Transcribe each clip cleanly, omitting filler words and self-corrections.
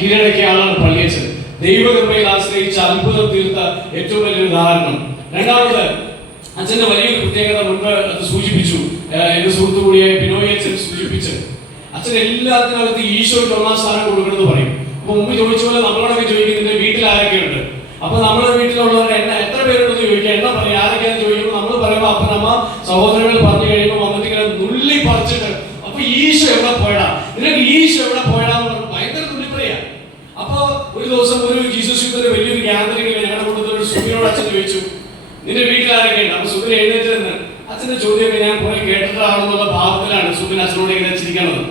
കീഴടക്കിയ ആളാണ് പള്ളിയച്ചൻ. ദൈവകൃപയിൽ ആശ്രയിച്ച് അത്ഭുതം തീർത്ത ഏറ്റവും വലിയൊരു ഉദാഹരണം. രണ്ടാമത്, അച്ഛന്റെ വലിയൊരു പ്രത്യേകത മുൻപ് അത് സൂചിപ്പിച്ചു, എന്റെ സുഹൃത്തു കൂടിയായ ബിനോയ് അച്ഛൻ സൂചിപ്പിച്ച്, അച്ഛൻ എല്ലാത്തിനകത്ത് ഈശോയ്ക്ക് ഒന്നാം സ്ഥാനം കൊടുക്കണമെന്ന് പറയും. അപ്പൊ മുമ്പ് ചോദിച്ച പോലെ നമ്മളോടൊക്കെ ചോദിക്കുന്നുണ്ട് വീട്ടിൽ ആരൊക്കെയുണ്ട്. അപ്പൊ നമ്മുടെ വീട്ടിലുള്ളവരുടെ എത്ര പേരുണ്ടെന്ന് ചോദിക്കുക, എണ്ണ പറയും, ആരൊക്കെയാന്ന് ചോദിക്കുമ്പോൾ നമ്മൾ പറയുമ്പോൾ അപ്പനമ്മ സഹോദരങ്ങൾ പറഞ്ഞു കഴിയുമ്പോൾ വന്നിട്ട് ഇങ്ങനെ നുള്ളി പറിച്ചിട്ട്, അപ്പൊ ഈശോ എവിടെ പോയടാ, നിനക്ക് ഈശോ എവിടെ പോയടാന്ന് പറഞ്ഞു ഭയങ്കര നുള്ളിപ്പറയാ. അപ്പൊ ഒരു ദിവസം ഒരു ജീസസ് യൂത്തിന്റെ വലിയൊരു ഗ്യാതറിംഗിൽ ഞങ്ങളുടെ കൂട്ടത്തിൽ ഒരു സുഖിനോട് അച്ഛൻ ചോദിച്ചു, നിന്റെ വീട്ടിൽ ആരൊക്കെയുണ്ട്? അപ്പൊ സുഖിൻ എഴുന്നേറ്റ് നിന്ന് അച്ഛന്റെ ചോദ്യമൊക്കെ ഞാൻ കുറെ കേട്ടിട്ടാണെന്നുള്ള ഭാവത്തിലാണ് സുഖിൻ അച്ഛനോട് ഇങ്ങനെ ചിരിക്കണത്.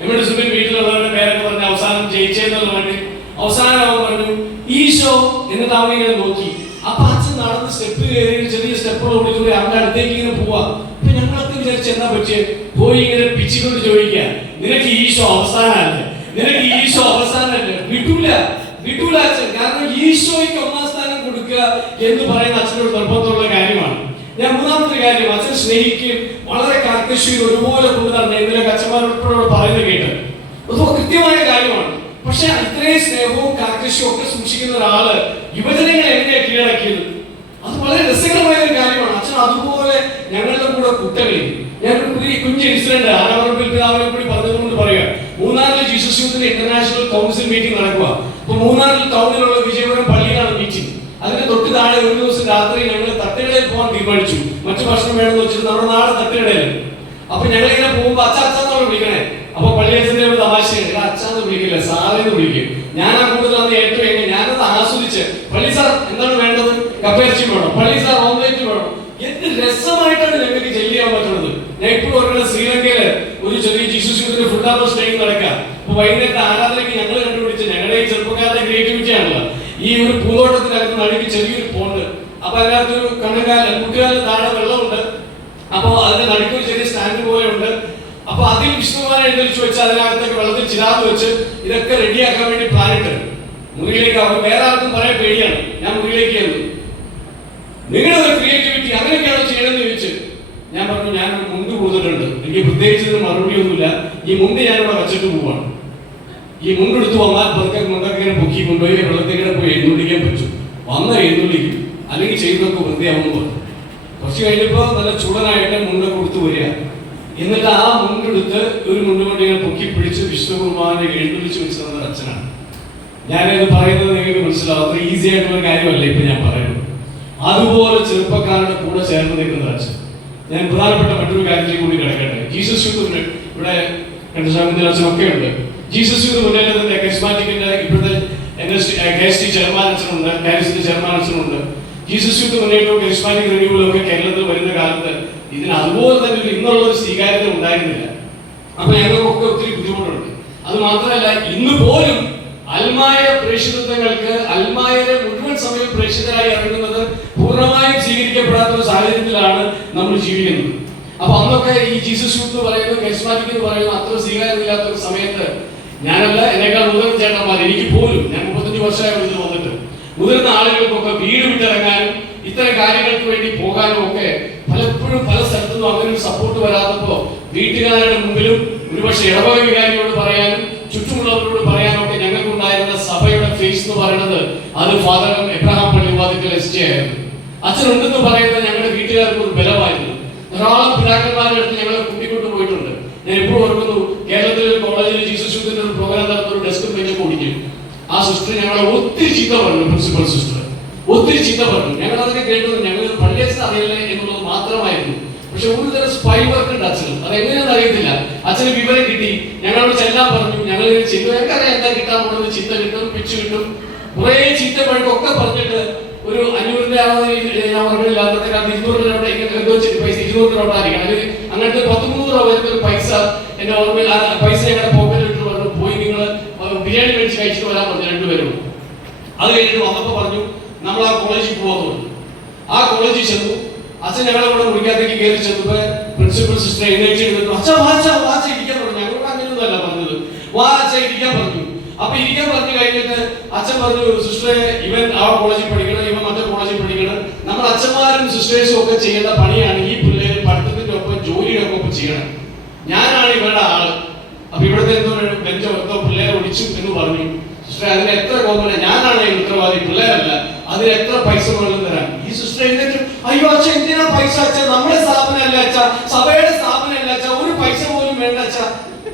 എന്നിട്ട് സുഖിൻ വീട്ടിലുള്ളവരുടെ പേരൊക്കെ പറഞ്ഞ് അവസാനം ജയിച്ചെന്നുള്ള വേണ്ടി അവസാനം അവൻ പറഞ്ഞു ഈശോ. എന്നിട്ട് അവൻ ഇങ്ങനെ നോക്കി. അപ്പൊ അച്ഛൻ നടന്ന് സ്റ്റെപ്പ് കയറി ചെറിയ സ്റ്റെപ്പുകൾ ഓടിക്കൊണ്ട് അവന്റെ അടുത്തേക്ക് ഇങ്ങനെ പോവാ. അപ്പൊ ഞങ്ങളൊക്കെ വിചാരിച്ച് എന്നാ പറ്റിയ പോയി ഇങ്ങനെ പിച്ചിക്കൊണ്ട് ചോദിക്കുക, നിനക്ക് ഈശോ അവസാനല്ലേ, നിനക്ക് ഈശോ അവസാനല്ലേ? വിട്ടൂല അച്ഛൻ. കാരണം ഈശോയ്ക്ക് ഒന്നാം സ്ഥാനം കൊടുക്കുക എന്ന് പറയുന്ന അച്ഛനോട് നിർബന്ധമുള്ള കാര്യമാണ്. ഞാൻ മൂന്നാമത്തെ കാര്യം, അച്ഛൻ സ്നേഹിക്കുകയും വളരെ കാർക്കശ്യം ഒരുപോലെ കൊണ്ടു നടന്ന ഇന്നലെ അച്ഛന്മാരോട് പറയുന്നത് കേട്ട് അത് കൃത്യമായ കാര്യമാണ്. പക്ഷെ ഇത്രയും സ്നേഹവും കാർക്കശ്യവും ഒക്കെ സൂക്ഷിക്കുന്ന ഒരാള് യുവജനങ്ങളെ എങ്ങനെയാ കീഴടക്കിയത്? അത് വളരെ രസകരമായ ഒരു കാര്യമാണ്. അച്ഛൻ അതുപോലെ ഞങ്ങളുടെ കൂടെ കുട്ടകളി. ഞാൻ കുഞ്ഞ് ഇൻസിഡന്റ് ആരാമറമ്പിൽ പിതാവിനെ കൂടി പറഞ്ഞതുകൊണ്ട് പറയുക, മൂന്നാറിൽ ജീസസ് യൂത്തിന്റെ ഇന്റർനാഷണൽ കൗൺസിൽ മീറ്റിംഗ് നടക്കുക. അപ്പൊ മൂന്നാറിൽ ടൗണിലുള്ള വിജയപുരം പള്ളിയിലാണ് മീറ്റിംഗ്. അതിന് തൊട്ട് താഴെ ഒരു ദിവസം രാത്രി ഞങ്ങൾ തട്ടുകടയിൽ പോകാൻ തീരുമാനിച്ചു. മറ്റു ഭക്ഷണം വേണമെന്ന് വെച്ചിട്ട് നമ്മുടെ നാട് തട്ടുകടയിൽ. അപ്പൊ ഞങ്ങൾ ഇങ്ങനെ പോകുമ്പോ അച്ഛാന്ന് വിളിക്കണേ. അപ്പൊ പള്ളിയച്ഛന്റെ ഒരു തമാശയാണ്, അച്ഛാന്ന് വിളിക്കില്ല സാറേന്ന് വിളിക്കും. ഞാൻ ആ കൂടുതൽ അന്ന് ഏറ്റവും എങ്ങനെ ഞാനത് ആസ്വദിച്ച്, പള്ളി സാർ എന്താണ് വേണ്ടത്? കപ്പയിറച്ചി വേണം, പള്ളി സാർ ഓംലേറ്റ് വേണം. എന്ത് രസമായിട്ടാണ് ഞങ്ങൾക്ക് ചെയ്യാൻ പറ്റുന്നത്. ഞാൻ ഇപ്പോഴും ഓർക്കുന്നത് ശ്രീലങ്കയില് ഒരു ചെറിയ ജീസസ് യൂത്തിന്റെ ഫുഡ് ഹാർവസ്റ്റ് ട്രെയിനിങ് നടക്കുക. അപ്പൊ വൈകുന്നേരത്തെ ആരാധനയ്ക്ക് ഞങ്ങൾ കണ്ടുപിടിച്ച്, ഞങ്ങളുടെ ഈ ചെറുപ്പക്കാരുടെ ക്രിയേറ്റിവിറ്റി ആണല്ലോ, ഈ ഒരു പൂന്തോട്ടത്തിനകത്ത് നടുക്ക് ചെറിയൊരു പോണ്ട്. അപ്പൊ അതിനകത്ത് ഒരു കുട്ടികാലിന് താഴെ വെള്ളമുണ്ട്. അപ്പൊ അതിന്റെ നടുക്കൊരു ചെറിയ സ്റ്റാൻഡ് പോലെ ഉണ്ട്. അപ്പൊ അതിൽ വിഷ്ണുമാരെ എഴുന്നള്ളിച്ചു വെച്ച് അതിനകത്തൊക്കെ വെള്ളത്തിൽ ചിരാത് വെച്ച് ഇതൊക്കെ റെഡിയാക്കാൻ വേണ്ടി പ്ലാനിട്ട് മുറിയിലേക്ക് ആവും. വേറെ ആർക്കും പറയാൻ പേടിയാണ്. ഞാൻ മുറിയിലേക്ക് ചെന്നു, നിങ്ങളുടെ ഒരു ക്രിയേറ്റിവിറ്റി അങ്ങനെയൊക്കെയാണ് ചെയ്യണമെന്ന് ചോദിച്ച് ഞാൻ പറഞ്ഞു, ഞാൻ മുണ്ട് കൊടുത്തിട്ടുണ്ട്, എനിക്ക് പ്രത്യേകിച്ച് മറുപടി ഒന്നുമില്ല, ഈ മുണ്ട് ഞാനിവിടെ വെച്ചിട്ട് പോവാണ്. ഈ മുണ്ടെടുത്ത് വന്നാൽ പതുക്കെ മുണ്ടൊക്കെ ഇങ്ങനെ പൊക്കി കൊണ്ടുപോയി വെള്ളത്തിങ്ങനെ പോയി എഴുന്നള്ളിക്കാൻ പറ്റും, വന്ന് എഴുന്നള്ളിക്കും, അല്ലെങ്കിൽ ചെയ്തൊക്കെ വെറുതെ ആവുന്നു പറഞ്ഞു. കുറച്ച് കഴിഞ്ഞപ്പോ നല്ല ചൂടനായിട്ട് മുണ്ട് കൊടുത്തു വരിക. എന്നിട്ട് ആ മുണ്ടെടുത്ത് ഒരു മുണ്ട് കൊണ്ട് ഇങ്ങനെ പൊക്കി പിടിച്ച് വിഷ്ണു കുർബാനെ എഴുന്നള്ളിച്ച് വെച്ച് തന്ന അച്ഛനാണ്. ഞാനത് പറയുന്നത് നിങ്ങൾക്ക് മനസ്സിലാവും, അത്ര ഈസി ആയിട്ടുള്ള കാര്യമല്ല ഇപ്പൊ ഞാൻ പറയുന്നത്. അതുപോലെ ചെറുപ്പക്കാരുടെ കൂടെ ചേർന്ന് നിൽക്കുന്ന അച്ഛൻ. ഞാൻ പ്രധാനപ്പെട്ട മറ്റൊരു കാര്യത്തിലേക്ക് കൂടി കിടക്കട്ടെ. ജീസസ് യൂത്ത് ഇവിടെ കണ്ടശാമിന്റെ അച്ഛനൊക്കെ ഉണ്ട്. ജീസസ് യൂത്ത് മുന്നേറ്റത്തിന്റെ കരിസ്മാറ്റിക്കിന്റെ ഇപ്പോഴത്തെ KST ചെയർമാൻ അച്ഛനുണ്ട്, കാരിസിന്റെ ചെയർമാൻ അച്ഛനുണ്ട്. ജീസസ് യൂത്ത് മുന്നേറ്റവും കരിസ്മാറ്റിക് റിന്യൂവലും ഒക്കെ കേരളത്തിൽ വരുന്ന കാലത്ത് ഇതിന് അതുപോലെ തന്നെ ഇന്നുള്ള ഒരു സ്വീകാര്യത ഉണ്ടായിരുന്നില്ല. അപ്പൊ ഞങ്ങൾക്കൊക്കെ ഒത്തിരി ബുദ്ധിമുട്ടുണ്ട്. അത് മാത്രമല്ല, ഇന്ന് പോലും അൽമായ പ്രേക്ഷിതത്വങ്ങൾക്ക് അൽമായരെ മുഴുവൻ സമയം പ്രേക്ഷിതരായി ഇറങ്ങുന്നത് പൂർണ്ണമായും സ്വീകരിക്കപ്പെടാത്ത ഒരു സാഹചര്യത്തിലാണ് നമ്മൾ ജീവിക്കുന്നത്. അപ്പൊ അന്നൊക്കെ ഈ ജീസസ് യൂത്ത് പറയുന്നത്, കരിസ്മാറ്റിക് എന്ന് പറയുന്നത് അത്ര സ്വീകാര്യമില്ലാത്ത ഒരു സമയത്ത് ഞാനല്ല, എന്നേക്കാൾ മുതിർന്ന ചേട്ടന്മാർ, എനിക്ക് പോലും, ഞാൻ 35 വർഷമായി ഇതിൽ വന്നിട്ട്, മുതിർന്ന ആളുകൾക്കൊക്കെ വീട് വിട്ടിറങ്ങാനും ഇത്തരം കാര്യങ്ങൾക്ക് വേണ്ടി പോകാനും ഒക്കെ പലപ്പോഴും പല സ്ഥലത്തുനിന്നും അങ്ങനെ ഒരു സപ്പോർട്ട് വരാത്തപ്പോ വീട്ടുകാരുടെ മുമ്പിലും ഒരുപക്ഷെ ഇടവക വികാരിയോട് പറയാനും ചുറ്റുമുള്ളവരോട് പറയാനും ഒക്കെ ഞങ്ങൾക്കുണ്ടായിരുന്ന സഭയുടെ ഫേസ് എന്ന് പറയുന്നത് അത് ഫാദർ എബ്രഹാം പള്ളിവാതിക്കൽ SJ ആയിരുന്നു. അച്ഛനുണ്ടെന്ന് പറയുന്നത് ഞങ്ങളുടെ വീട്ടുകാർക്ക് ഒരു ബലമായിരുന്നു. ധാരാളം പിതാക്കന്മാരുടെ അടുത്ത് ഞങ്ങളെ കൂട്ടിക്കൊണ്ടു പോയിട്ടുണ്ട്. ഞാൻ എപ്പോഴും ഓർക്കുന്നു, കേരളത്തിലെ ഒരു കോളേജിൽ ജീസസ് യൂത്തിന്റെ ഒരു പ്രോഗ്രാം നടത്തുന്ന ഒരു ഡെസ്ക് ബെഞ്ചൊക്കെ ഓടിക്കും. ആ സിസ്റ്റർ ഞങ്ങളെ ഒത്തിരി ചീത്ത പറഞ്ഞു, പ്രിൻസിപ്പൽ സിസ്റ്റർ ഒത്തിരി ചീത്ത പറഞ്ഞു. ഞങ്ങൾ അതൊക്കെ കേട്ടത് ഞങ്ങൾ പള്ളിയച്ഛൻ അറിയില്ലേ എന്നുള്ളത് മാത്രമായിരുന്നു. പക്ഷെ ഒരു തരം സ്പൈ വർക്ക് ഉണ്ട് അച്ഛന്, അത് എങ്ങനെയാണെന്ന് അറിയത്തില്ല. അച്ഛന് വിവരം കിട്ടി, ഞങ്ങളോട് ചെല്ലാൻ പറഞ്ഞു. ഞങ്ങൾ ചെയ്തു, ഞങ്ങൾക്കറിയാം എന്താ കിട്ടാൻ പോകുന്നത്, ചീത്ത കിട്ടും, പിച്ച് കിട്ടും, കുറെ ചീത്ത പഴക്കൊക്കെ പറഞ്ഞിട്ട് ഒരു 500ന്റെ ഞാൻ ഓർമ്മയില്ല, അന്നത്തെ കാലത്ത് 200 രൂപ എന്തോ പൈസ 200 രൂപ ആയിരിക്കണം, അല്ലെങ്കിൽ അങ്ങനത്തെ 13 രൂപ വരുന്ന ഒരു പൈസ എന്റെ ഓർമ്മയിൽ, ആ പൈസ ഞങ്ങളുടെ പോക്കറ്റിൽ ഇട്ട് പറഞ്ഞു, പോയി നിങ്ങൾ ബിരിയാണി മേടിച്ച് കഴിച്ചിട്ട് വരാൻ പറഞ്ഞു രണ്ടുപേരും. അത് കഴിഞ്ഞിട്ട് വന്നപ്പോ പറഞ്ഞു നമ്മൾ ആ കോളേജിൽ പോകാൻ. ആ കോളേജിൽ ചെന്നു. അച്ഛൻ ഞങ്ങളെ കൂടെ മുറിക്കകത്തേക്ക് കയറി ചെന്നപ്പോ പ്രിൻസിപ്പൽ സിസ്റ്റർ എഴുന്നേറ്റ് അച്ഛാ വാച്ച ഇരിക്കാൻ പറഞ്ഞു. ഞങ്ങളോട് അങ്ങനെയൊന്നും അല്ല പറഞ്ഞത്, വാച്ച ഇരിക്കാൻ പറഞ്ഞു. അപ്പൊ ഇരിക്കാൻ പറഞ്ഞു കഴിഞ്ഞിട്ട് അച്ഛൻ പറഞ്ഞു, സിസ്റ്ററെ ഇവൻ ആ കോളേജിൽ പഠിക്കണം, ഇവൻ മറ്റേ കോളേജിൽ പഠിക്കണം. നമ്മൾ അച്ഛന്മാരും സിസ്റ്റേഴ്സും ഒക്കെ ചെയ്യേണ്ട പണിയാണ് ഈ പിള്ളേർ പഠിത്തത്തിന്റെ ഒപ്പം ജോലിയുടെ ഒപ്പം ചെയ്യണം. ഞാനാണ് ഇവരുടെ ആള്. അപ്പൊ ഇവിടുത്തെ എന്തോ ബെഞ്ചോ എന്തോ പിള്ളേരെ ഒടിച്ചു എന്ന് പറഞ്ഞു. സിസ്റ്റർ അതിന് എത്ര ഗവൺമെന്റ്, ഞാനാണ് അതിന് ഉത്തരവാദി, പിള്ളേരല്ല, അതിന് എത്ര പൈസ വേണം തരാൻ. ഈ സിസ്റ്റർ എഴുന്നേറ്റ്, അയ്യോ അച്ഛൻ എന്തിനാ പൈസ അച്ഛാ, നമ്മുടെ സ്ഥാപനമല്ല അച്ഛാ, സഭയുടെ സ്ഥാപനമല്ല അച്ഛാ, ഒരു പൈസ പോലും വേണ്ട അച്ഛാ.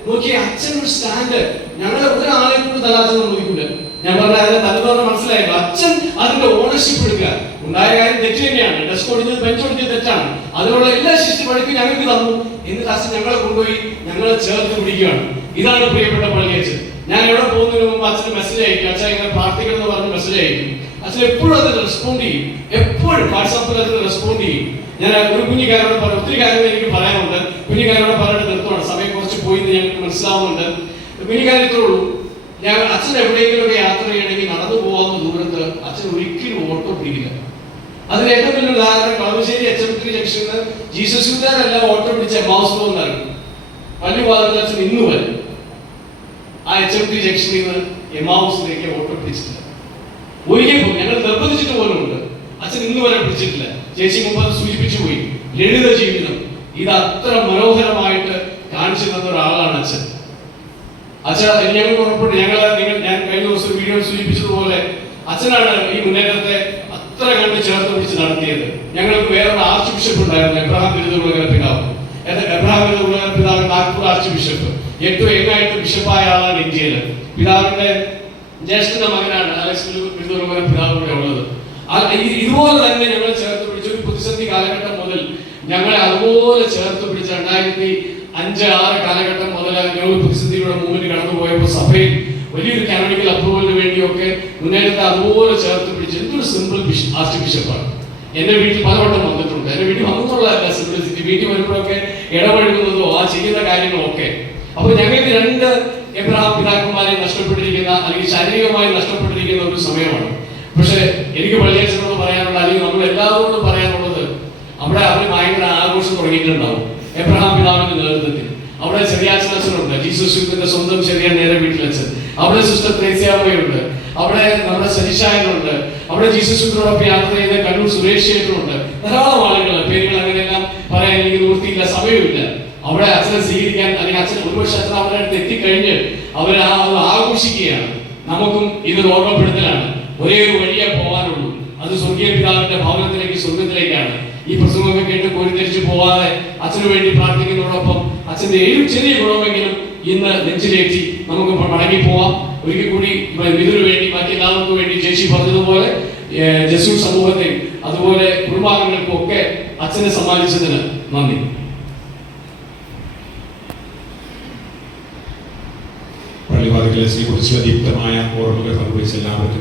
നോക്കിയേ അച്ഛൻ ഒരു സ്റ്റാൻഡ്, ഞങ്ങളെ ഒരാളെ കൊണ്ട് തലാച്ചൻ നോക്കിക്കൂല. ഞാൻ പറഞ്ഞ അതിനെ തലത്തോടെ മനസ്സിലായല്ലോ. അച്ഛൻ അതിന്റെ ഓണർഷിപ്പ് എടുക്കുക. ഉണ്ടായ കാര്യം തെറ്റ് തന്നെയാണ്, ഡെസ്ക് ഒടിഞ്ഞത് ബെഞ്ച് ഒടിഞ്ഞത് തെറ്റാണ്, അതിനുള്ള എല്ലാ ശിക്ഷ പഠിക്കും ഞങ്ങൾക്ക് തന്നു. എന്നിട്ട് അച്ഛൻ ഞങ്ങളെ കൊണ്ടുപോയി ഞങ്ങളെ ചേർത്ത് പിടിക്കുകയാണ്. ഇതാണ് പ്രിയപ്പെട്ട പള്ളിയച്ഛൻ. ഞാൻ എവിടെ പോകുന്നതിന് മുമ്പ് അച്ഛന് മെസ്സേജ് അയക്കും, അച്ഛൻ ഇങ്ങനെ പ്രാർത്ഥിക്കണം എന്ന് പറഞ്ഞ് മെസ്സേജ് അയക്കും. അച്ഛൻ എപ്പോഴും അതിന് റെസ്പോണ്ട് ചെയ്യും, എപ്പോഴും വാട്സാപ്പിൽ അതിന് റെസ്പോണ്ട് ചെയ്യും. ഞാൻ ഒരു കുഞ്ഞിക്കാരോട് പറഞ്ഞു, ഒത്തിരി കാര്യങ്ങൾ എനിക്ക് പറയാനുണ്ട്, കുഞ്ഞിക്കാരോട് പറഞ്ഞിട്ട് നിർത്തുവാണ്, സമയം കുറച്ച് പോയി എന്ന് ഞങ്ങൾക്ക് മനസ്സിലാവുന്നുണ്ട്. കുഞ്ഞിക്കാര്യത്തേ ഉള്ളൂ. ഞാൻ അച്ഛൻ എവിടെയെങ്കിലുമൊക്കെ യാത്ര ചെയ്യണമെങ്കിൽ നടന്നു പോകാവുന്ന ദൂരത്ത് അച്ഛൻ ഒരിക്കലും ഓട്ടോ പിടിക്കില്ല. അതിന് ഏറ്റവും വലിയ ഉദാഹരണം കളമശ്ശേരി HM3 ജംഗ്ഷനിൽ ജീസസ് യൂത്തുകാരെല്ലാം ഓട്ടോ പിടിച്ച എമ്മാവൂസ് പോകുന്നതാണ്. പള്ളി വാതിൽ അച്ഛൻ ഇന്ന് വരെ ആ HM3 ജംഗ്ഷനിൽ നിന്ന് എമ്മാവൂസിലേക്ക് ഓട്ടോ പിടിച്ചിട്ടില്ല. ഒരിക്കലും ഞങ്ങൾ നിർബന്ധിച്ചിട്ട് പോലും ഉണ്ട്, അച്ഛൻ ഇന്ന് വരെ പിടിച്ചിട്ടില്ല. ചേച്ചി മുമ്പ് സൂചിപ്പിച്ചു പോയി, ലളിത ജീവിതം ഇത് അത്ര മനോഹരമായിട്ട് കാണിച്ചു തന്ന ഒരാളാണ് അച്ഛൻ. അച്ഛൻ ഞങ്ങൾക്ക് ഉറപ്പുണ്ട്, ഞാൻ കഴിഞ്ഞ ദിവസം വീഡിയോ സൂചിപ്പിച്ചതുപോലെ അച്ഛനാണ് ഈ മുന്നേറ്റത്തെ അത്ര കണ്ട് ചേർത്ത് പിടിച്ച് നടത്തിയത്. ഞങ്ങൾക്ക് വേറൊരു ആർച്ച് ബിഷപ്പ് ഉണ്ടായിരുന്നു, എബ്രഹാം ബിരുദകുലകര പിതാവ്. എബ്രഹാം ബിരുദകുലകര പിതാവ് നാഗ്പൂർ ആർച്ച് ബിഷപ്പ്, ഏറ്റവും യങ്ങായിട്ട് ബിഷപ്പായ ആളാണ് ഇന്ത്യയിൽ. പിതാവിന്റെ ജ്യേഷ്ഠന്റെ മകനാണ് അലക്സ് ബിരുദകുലകര പിതാവ് കൂടെ ഉള്ളത്. ഇതുപോലെ തന്നെ ഞങ്ങൾ ചേർത്ത് പിടിച്ച ഒരു പ്രതിസന്ധി കാലഘട്ടം മുതൽ ഞങ്ങളെ അതുപോലെ ചേർത്ത് പിടിച്ച 2005-2006 കാലഘട്ടം മുതൽ ഞങ്ങൾ പ്രതിസന്ധിയുടെ മൂവ്മെന്റ് കടന്നു പോയപ്പോൾ സഭയിൽ വലിയൊരു കാനോണിക്കൽ അപ്രൂവലിന് വേണ്ടിയൊക്കെ മുന്നേറ്റത്തെ അതുപോലെ ചേർത്ത് പിടിച്ച് എന്തൊരു സിമ്പിൾ ആർച്ച് ബിഷപ്പാണ്. എന്റെ വീട്ടിൽ പലവട്ടം വന്നിട്ടുണ്ട്. എന്റെ വീട്ടിൽ വന്നിട്ടുള്ളതല്ല സിംപ്ലിസിറ്റി, വീട്ടിൽ വരുമ്പോഴൊക്കെ ഇടപഴകുന്നതോ ആ ചെയ്യുന്ന കാര്യങ്ങളോ ഒക്കെ. അപ്പൊ ഞങ്ങൾക്ക് 2 എബ്രഹാം പിതാക്കന്മാരെ നഷ്ടപ്പെട്ടിരിക്കുന്ന, അല്ലെങ്കിൽ ശാരീരികമായി നഷ്ടപ്പെട്ടിരിക്കുന്ന ഒരു സമയമാണ്. പക്ഷെ എനിക്ക് പള്ളിയച്ഛനോട് പറയാനുള്ള, അല്ലെങ്കിൽ നമ്മൾ എല്ലാവരോടും പറയാനുള്ളത്, അവിടെ അവർ ഭയങ്കര ആഘോഷം തുടങ്ങിയിട്ടുണ്ടാവും എബ്രഹാം പിതാവിന്റെ നേതൃത്വത്തിൽ. അവിടെ ചെറിയാച്ചനുണ്ട്, ജീസസ് യൂത്തിന്റെ സ്വന്തം ചെറിയ നേരെ വീട്ടിലച്ഛൻ. അവിടെ സിസ്റ്റർ ത്രേസ്യാമ്മയുണ്ട്, അവിടെ നമ്മുടെ സരിശായനുണ്ട്, അവിടെ ജീസസ് യൂത്തിനോടൊപ്പം യാത്ര ചെയ്ത കണ്ണൂർ സുരേഷ് ചേട്ടനുണ്ട്. ധാരാളം ആളുകൾ, പേരുകൾ അങ്ങനെയെല്ലാം പറയാൻ എനിക്ക് നിവൃത്തിയില്ല, സമയമില്ല. അവിടെ അച്ഛനെ സ്വീകരിക്കാൻ, അല്ലെങ്കിൽ അച്ഛൻ ഒരുപക്ഷെ അച്ഛൻ അവരുടെ അടുത്ത് എത്തിക്കഴിഞ്ഞ് അവർ ആഘോഷിക്കുകയാണ്. നമുക്കും ഇതൊരു ഓർമ്മപ്പെടുത്തലാണ്. ഒരേ ഒരു വഴിയേ പോകാനുള്ളൂ, അത് സ്വർഗീയ പിതാവിന്റെ ഭവനത്തിലേക്ക്, സ്വർഗത്തിലേക്കാണ്. ഈ പ്രസംഗമൊക്കെ കേട്ട് കോരിത്തിരിച്ചു പോവാതെ അച്ഛന് വേണ്ടി പ്രാർത്ഥിക്കുന്നതോടൊപ്പം അച്ഛന്റെ ഏത് ചെറിയ ഗുണമെങ്കിലും ഇന്ന് നെഞ്ചിലേറ്റി നമുക്ക് മടങ്ങി പോവാം. ഒരിക്കൽ കൂടി ഇതിനു വേണ്ടി, ബാക്കി എല്ലാവർക്കും വേണ്ടി ചേച്ചി പറഞ്ഞതുപോലെ ജസൂർ സമൂഹത്തെയും അതുപോലെ കുടുംബാംഗങ്ങൾക്കും ഒക്കെ അച്ഛനെ സമ്മാനിച്ചതിന് നന്ദി. പള്ളിവാതിലെ ശ്രീ കുറിച്ച് ദീപ്തമായ ഓർമ്മകൾ പങ്കുവെച്ച എല്ലാവർക്കും